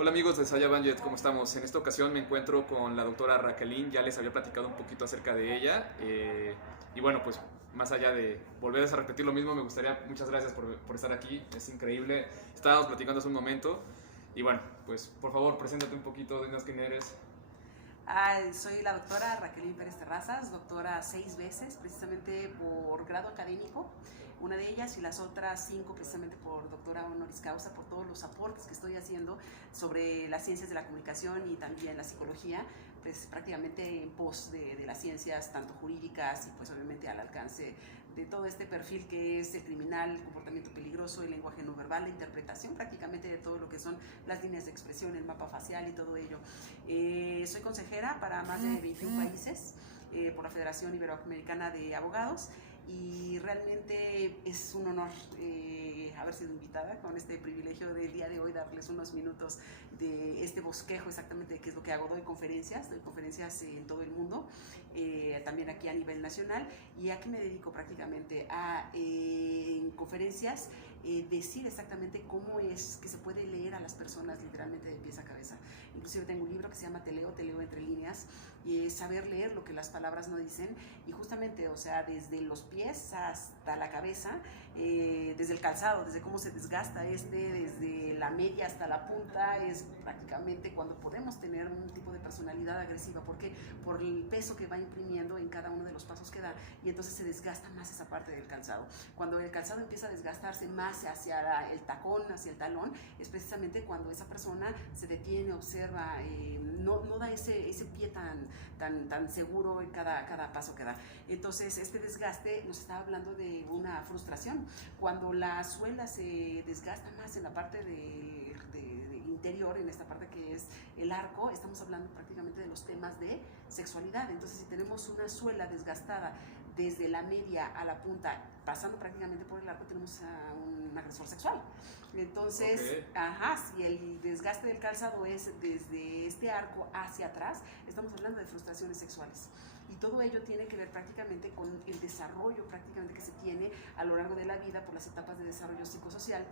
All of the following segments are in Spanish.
Hola amigos de Saya Banjet, ¿cómo estamos? En esta ocasión me encuentro con la doctora Raquelín, ya les había platicado un poquito acerca de ella y bueno, pues más allá de volver a repetir lo mismo, me gustaría, muchas gracias por estar aquí, es increíble, estábamos platicando hace un momento y bueno, pues por favor, preséntate un poquito, dinos quién eres. Soy la doctora Raquelín Pérez Terrazas, doctora 6 veces, precisamente por grado académico, una de ellas, y las otras 5 precisamente por doctora honoris causa, por todos los aportes que estoy haciendo sobre las ciencias de la comunicación y también la psicología, pues prácticamente en pos de las ciencias tanto jurídicas y pues obviamente al alcance de todo este perfil que es el criminal, el comportamiento peligroso, el lenguaje no verbal, la interpretación prácticamente de todo lo que son las líneas de expresión, el mapa facial y todo ello. Soy consejera para más de 21 países por la Federación Iberoamericana de Abogados y realmente es un honor haber sido invitada con este privilegio del día de hoy, darles unos minutos de este bosquejo exactamente de qué es lo que hago. Doy conferencias en todo el mundo, también aquí a nivel nacional, y a qué me dedico prácticamente a en conferencias decir exactamente cómo es que se puede leer a las personas literalmente de pies a cabeza. Inclusive tengo un libro que se llama Te leo entre líneas, y es saber leer lo que las palabras no dicen, y justamente, o sea, desde los pies hasta la cabeza, desde el calzado, desde cómo se desgasta desde la media hasta la punta, es prácticamente cuando podemos tener un tipo de personalidad agresiva. ¿Por qué? Por el peso que va imprimiendo en cada uno de los pasos que da, y entonces se desgasta más esa parte del calzado. Cuando el calzado empieza a desgastarse más hacia el tacón, hacia el talón, es precisamente cuando esa persona se detiene, observa, no da ese pie tan seguro en cada paso que da. Entonces este desgaste nos está hablando de una frustración. Cuando la suela se desgasta más en la parte de interior, en esta parte que es el arco, estamos hablando prácticamente de los temas de sexualidad. Entonces si tenemos una suela desgastada desde la media a la punta, pasando prácticamente por el arco, tenemos a un agresor sexual. Entonces, si el desgaste del calzado es desde este arco hacia atrás, estamos hablando de frustraciones sexuales. Y todo ello tiene que ver prácticamente con el desarrollo prácticamente que se tiene a lo largo de la vida por las etapas de desarrollo psicosocial.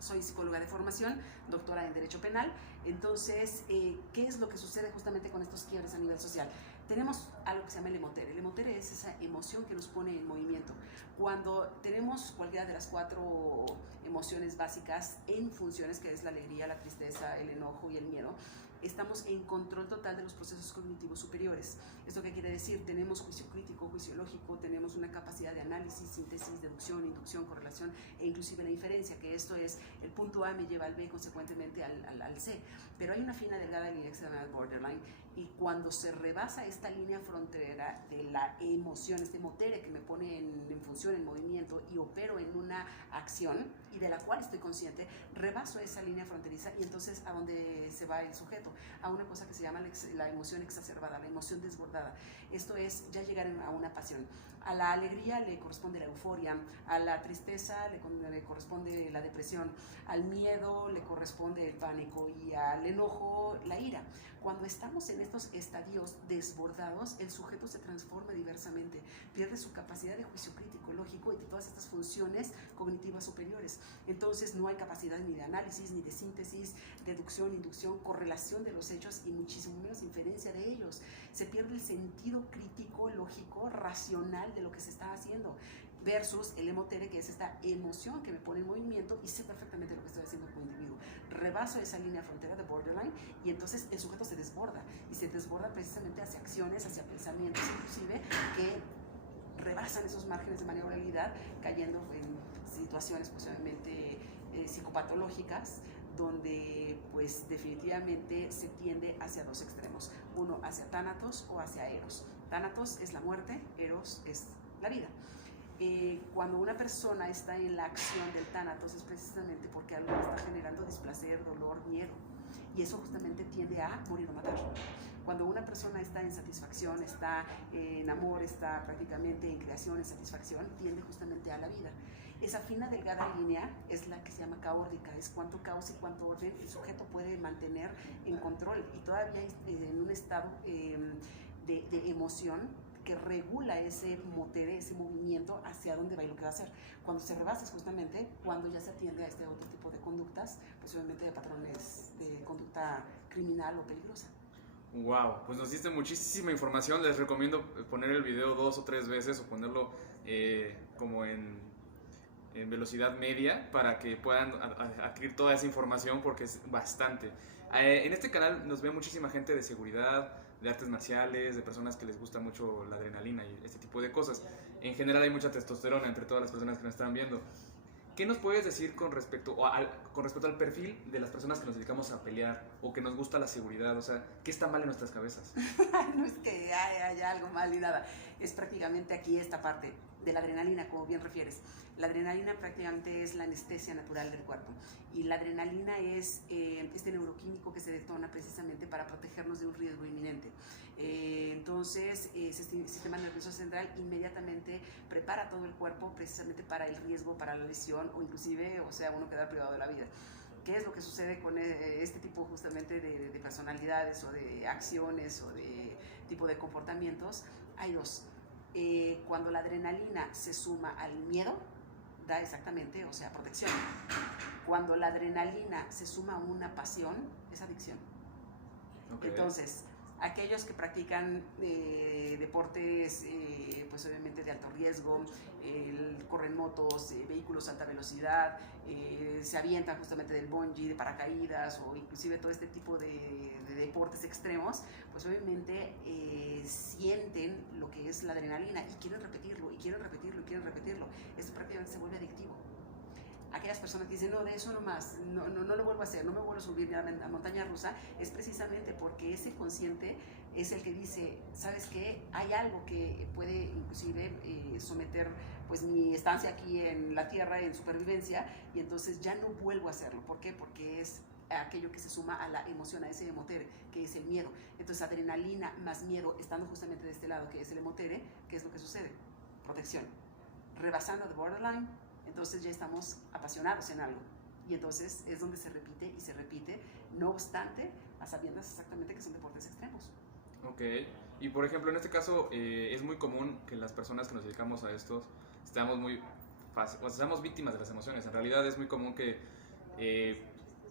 Soy psicóloga de formación, doctora en Derecho Penal. Entonces, ¿qué es lo que sucede justamente con estos quiebres a nivel social? Tenemos algo que se llama el emotere. El emotere es esa emoción que nos pone en movimiento. Cuando tenemos cualquiera de las 4 emociones básicas en funciones, que es la alegría, la tristeza, el enojo y el miedo, estamos en control total de los procesos cognitivos superiores. ¿Esto qué quiere decir? Tenemos juicio crítico, juicio lógico, tenemos una capacidad de análisis, síntesis, deducción, inducción, correlación e inclusive la inferencia, que esto es el punto A me lleva al B, consecuentemente al C. Pero hay una fina delgada línea que se llama borderline, y cuando se rebasa esta línea frontera de la emoción, este motere que me pone en función, en movimiento, y opero en una acción y de la cual estoy consciente, rebaso esa línea fronteriza, y entonces ¿a dónde se va el sujeto? A una cosa que se llama la emoción exacerbada, la emoción desbordada. Esto es ya llegar a una pasión. A la alegría le corresponde la euforia, a la tristeza le corresponde la depresión, al miedo le corresponde el pánico, y al enojo la ira. Cuando estamos en estos estadios desbordados, el sujeto se transforma diversamente, pierde su capacidad de juicio crítico, lógico y de todas estas funciones cognitivas superiores. Entonces no hay capacidad ni de análisis, ni de síntesis, deducción, inducción, correlación de los hechos y muchísimo menos inferencia de ellos. Se pierde el sentido crítico, lógico, racional de lo que se está haciendo, versus el emotere, que es esta emoción que me pone en movimiento y sé perfectamente lo que estoy haciendo como individuo. Rebaso esa línea frontera de borderline, y entonces el sujeto se desborda, y se desborda precisamente hacia acciones, hacia pensamientos inclusive, que rebasan esos márgenes de maniobrabilidad, cayendo en situaciones posiblemente psicopatológicas, donde pues definitivamente se tiende hacia 2 extremos, uno hacia tánatos o hacia eros. Tánatos es la muerte, eros es la vida. Cuando una persona está en la acción del tánatos es precisamente porque algo está generando displacer, dolor, miedo, y eso justamente tiende a morir o matar. Cuando una persona está en satisfacción, está en amor, está prácticamente en creación, en satisfacción, tiende justamente a la vida. Esa fina delgada línea es la que se llama caórdica, es cuánto caos y cuánto orden el sujeto puede mantener en control, y todavía en un estado de emoción que regula ese motere, ese movimiento hacia dónde va y lo que va a hacer. Cuando se rebasa es justamente cuando ya se atiende a este otro tipo de conductas, pues obviamente de patrones de conducta criminal o peligrosa. Wow, pues nos diste muchísima información. Les recomiendo poner el video 2 o 3 veces o ponerlo como en velocidad media para que puedan adquirir toda esa información porque es bastante. En este canal nos ve muchísima gente de seguridad, de artes marciales, de personas que les gusta mucho la adrenalina y este tipo de cosas. En general hay mucha testosterona entre todas las personas que nos están viendo. ¿Qué nos puedes decir con respecto al perfil de las personas que nos dedicamos a pelear o que nos gusta la seguridad? O sea, ¿qué está mal en nuestras cabezas? No es que haya algo mal ni nada, es prácticamente aquí esta parte de la adrenalina, como bien refieres. La adrenalina prácticamente es la anestesia natural del cuerpo y la adrenalina es este neuroquímico que se detona precisamente para protegernos de un riesgo inminente. Entonces, el sistema nervioso central inmediatamente prepara todo el cuerpo precisamente para el riesgo, para la lesión o inclusive, o sea, uno quedar privado de la vida. ¿Qué es lo que sucede con este tipo justamente de personalidades o de acciones o de tipo de comportamientos? Hay dos. Cuando la adrenalina se suma al miedo, da exactamente, o sea, protección. Cuando la adrenalina se suma a una pasión, es adicción. Okay. Entonces, aquellos que practican deportes, pues obviamente de alto riesgo, corren motos, vehículos a alta velocidad, se avientan justamente del bungee, de paracaídas o inclusive todo este tipo de deportes extremos, pues obviamente sienten lo que es la adrenalina y quieren repetirlo, y quieren repetirlo, y quieren repetirlo. Esto prácticamente se vuelve adictivo. Aquellas personas que dicen, no, de eso nomás, no lo vuelvo a hacer, no me vuelvo a subir a la montaña rusa, es precisamente porque ese consciente es el que dice, ¿sabes qué? Hay algo que puede inclusive someter pues mi estancia aquí en la tierra, en supervivencia, y entonces ya no vuelvo a hacerlo. ¿Por qué? Porque es aquello que se suma a la emoción, a ese emotere, que es el miedo. Entonces adrenalina más miedo, estando justamente de este lado, que es el emotere, ¿qué es lo que sucede? Protección. Rebasando the borderline, entonces ya estamos apasionados en algo. Y entonces es donde se repite y se repite, no obstante, a sabiendas exactamente que son deportes extremos. Ok. Y por ejemplo, en este caso, es muy común que las personas que nos dedicamos a estos seamos víctimas de las emociones. En realidad es muy común que,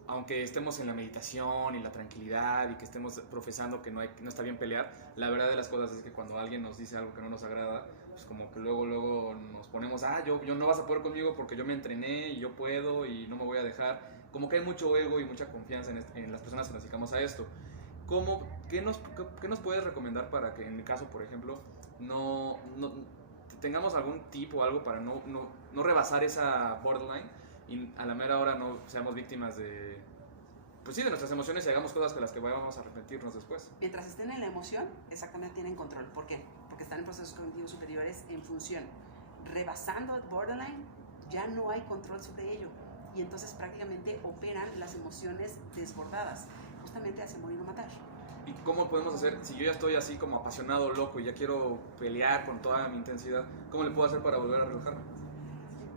aunque estemos en la meditación y la tranquilidad y que estemos profesando que no está bien pelear, la verdad de las cosas es que cuando alguien nos dice algo que no nos agrada, pues como que luego nos ponemos, yo no vas a poder conmigo porque yo me entrené y yo puedo y no me voy a dejar. Como que hay mucho ego y mucha confianza en las personas que nos dedicamos a esto. ¿Qué nos puedes recomendar para que en el caso, por ejemplo, no tengamos algún tip o algo para no rebasar esa borderline y a la mera hora no seamos víctimas de nuestras emociones y hagamos cosas de las que vamos a arrepentirnos después? Mientras estén en la emoción, exactamente tienen control. ¿Por qué? Porque están en procesos cognitivos superiores en función. Rebasando el borderline, ya no hay control sobre ello. Y entonces prácticamente operan las emociones desbordadas, justamente hacia morir o matar. ¿Y cómo podemos hacer, si yo ya estoy así como apasionado, loco, y ya quiero pelear con toda mi intensidad, cómo le puedo hacer para volver a relajarme?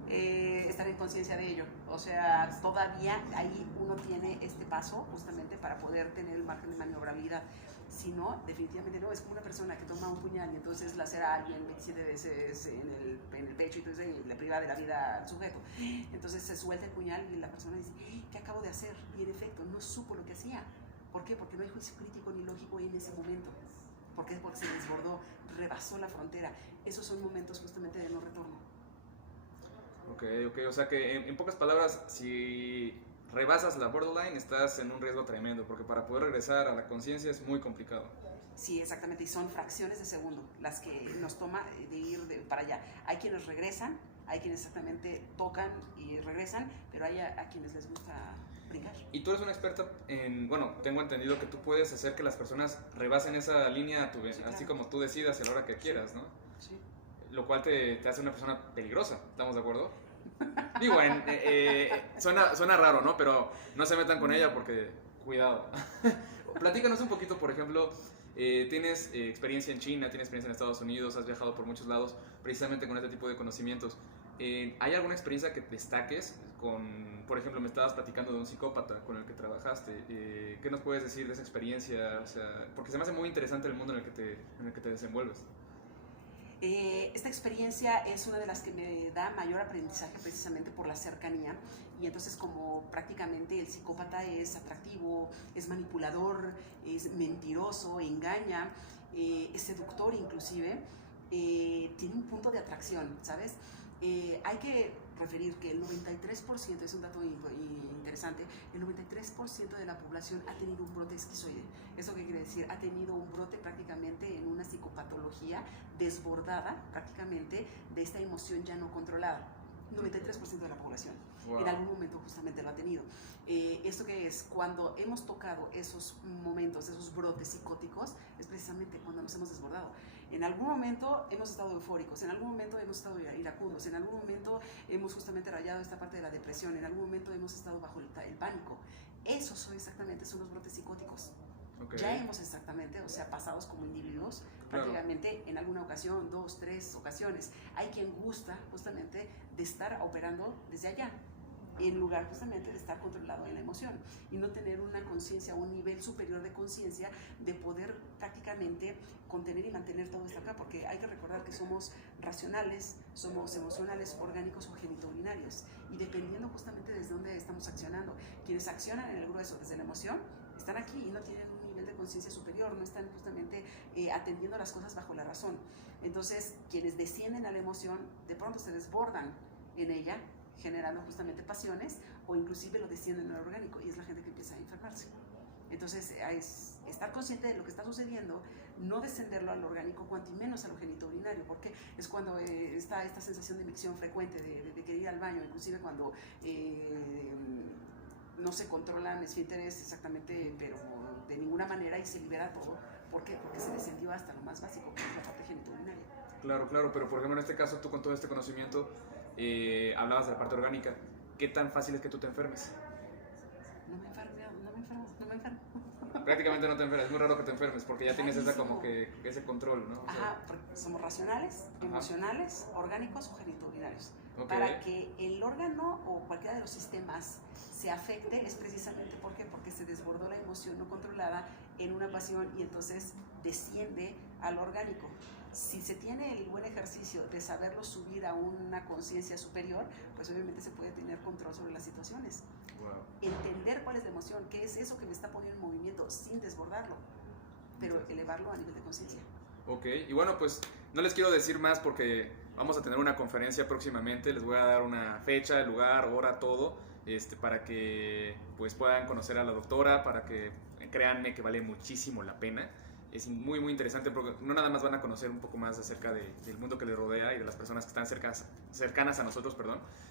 Estar en conciencia de ello. O sea, todavía ahí uno tiene este paso justamente para poder tener el margen de maniobrabilidad. Si no, definitivamente no. Es como una persona que toma un puñal y entonces lacera a alguien 27 veces en el pecho y entonces le priva de la vida al sujeto. Entonces se suelta el puñal y la persona dice, ¿qué acabo de hacer? Y en efecto, no supo lo que hacía. ¿Por qué? Porque no hay juicio crítico ni lógico en ese momento. ¿Por qué? Porque se desbordó, rebasó la frontera. Esos son momentos justamente de no retorno. Ok, o sea que en pocas palabras, si rebasas la borderline estás en un riesgo tremendo, porque para poder regresar a la conciencia es muy complicado. Sí, exactamente, y son fracciones de segundo las que nos toma de ir para allá. Hay quienes regresan, hay quienes exactamente tocan y regresan, pero hay a quienes les gusta brincar. Y tú eres una experta tengo entendido que tú puedes hacer que las personas rebasen esa línea sí, así como tú decidas a la hora que quieras, ¿no? Sí. Lo cual te hace una persona peligrosa, ¿estamos de acuerdo? Digo, suena raro, ¿no? Pero no se metan con ella porque, cuidado. Platícanos un poquito, por ejemplo, tienes experiencia en China, tienes experiencia en Estados Unidos, has viajado por muchos lados precisamente con este tipo de conocimientos. ¿Hay alguna experiencia que destaques por ejemplo, me estabas platicando de un psicópata con el que trabajaste? ¿Qué nos puedes decir de esa experiencia? O sea, porque se me hace muy interesante el mundo en el que te desenvuelves. Esta experiencia es una de las que me da mayor aprendizaje precisamente por la cercanía, y entonces como prácticamente el psicópata es atractivo, es manipulador, es mentiroso, engaña, es seductor inclusive, tiene un punto de atracción, ¿sabes? Hay que referir que el 93%, es un dato interesante, el 93% de la población ha tenido un brote esquizoide. ¿Eso qué quiere decir? Ha tenido un brote prácticamente en una psicopatología desbordada prácticamente de esta emoción ya no controlada. 93% de la población en algún momento justamente lo ha tenido. ¿Esto qué es? Cuando hemos tocado esos momentos, esos brotes psicóticos, es precisamente cuando nos hemos desbordado. En algún momento hemos estado eufóricos, en algún momento hemos estado iracundos, en algún momento hemos justamente rayado esta parte de la depresión, en algún momento hemos estado bajo el pánico. Esos son los brotes psicóticos. Okay. Ya hemos exactamente, o sea, pasados como individuos, claro, prácticamente en alguna ocasión, 2, 3 ocasiones. Hay quien gusta justamente de estar operando desde allá, en lugar justamente de estar controlado en la emoción y no tener una conciencia, un nivel superior de conciencia de poder prácticamente contener y mantener todo esto acá, porque hay que recordar que somos racionales, somos emocionales, orgánicos o genitourinarios, y dependiendo justamente desde dónde estamos accionando. Quienes accionan en el grueso desde la emoción están aquí y no tienen un nivel de conciencia superior, no están justamente atendiendo las cosas bajo la razón. Entonces, quienes descienden a la emoción, de pronto se desbordan en ella, generando justamente pasiones, o inclusive lo descienden al orgánico, y es la gente que empieza a enfermarse. Entonces, es estar consciente de lo que está sucediendo, no descenderlo al orgánico, cuanto y menos a lo genitourinario, porque es cuando está esta sensación de micción frecuente, de querer ir al baño, inclusive cuando no se controlan esfínteres exactamente, pero de ninguna manera, y se libera todo. ¿Por qué? Porque se descendió hasta lo más básico, que es la parte genitourinaria. Claro, claro, pero por ejemplo en este caso tú con todo este conocimiento hablabas de la parte orgánica. ¿Qué tan fácil es que tú te enfermes? No me enfermo. Prácticamente no te enfermas, es muy raro que te enfermes porque ya tienes esa como que ese control, ¿no? O sea, porque somos racionales, emocionales, orgánicos o genitourinarios. Okay. Para que el órgano o cualquiera de los sistemas se afecte es precisamente porque se desbordó la emoción no controlada en una pasión y entonces desciende al orgánico. Si se tiene el buen ejercicio de saberlo subir a una conciencia superior, pues obviamente se puede tener control sobre las situaciones. Wow. Entender cuál es la emoción, qué es eso que me está poniendo en movimiento sin desbordarlo, pero elevarlo a nivel de conciencia. Ok, y bueno, pues no les quiero decir más porque vamos a tener una conferencia próximamente, les voy a dar una fecha, lugar, hora, todo, para que pues puedan conocer a la doctora, para que créanme que vale muchísimo la pena. Es muy muy interesante porque no nada más van a conocer un poco más acerca del mundo que les rodea y de las personas que están cercanas a nosotros,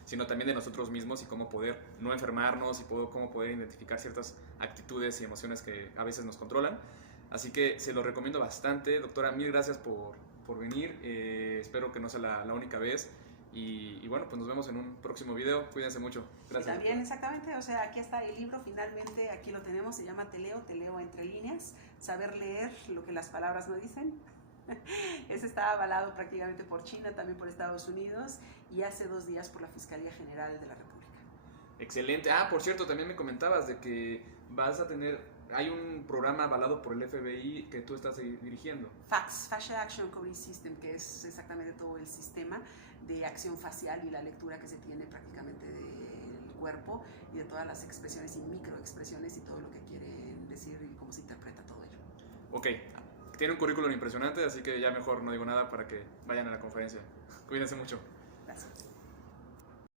sino también de nosotros mismos y cómo poder no enfermarnos y cómo poder identificar ciertas actitudes y emociones que a veces nos controlan. Así que se lo recomiendo bastante, doctora, mil gracias por venir, espero que no sea la única vez. Y bueno, pues nos vemos en un próximo video. Cuídense mucho. Gracias. Y también, exactamente, o sea, aquí está el libro, finalmente aquí lo tenemos, se llama Te leo entre líneas, saber leer lo que las palabras no dicen. Ese está avalado prácticamente por China, también por Estados Unidos y hace 2 días por la Fiscalía General de la República. Excelente. Por cierto, también me comentabas de que vas a tener... Hay un programa avalado por el FBI que tú estás dirigiendo. FACS, Facial Action Coding System, que es exactamente todo el sistema de acción facial y la lectura que se tiene prácticamente del cuerpo y de todas las expresiones y microexpresiones y todo lo que quieren decir y cómo se interpreta todo ello. Ok, tiene un currículum impresionante, así que ya mejor no digo nada para que vayan a la conferencia. Cuídense mucho.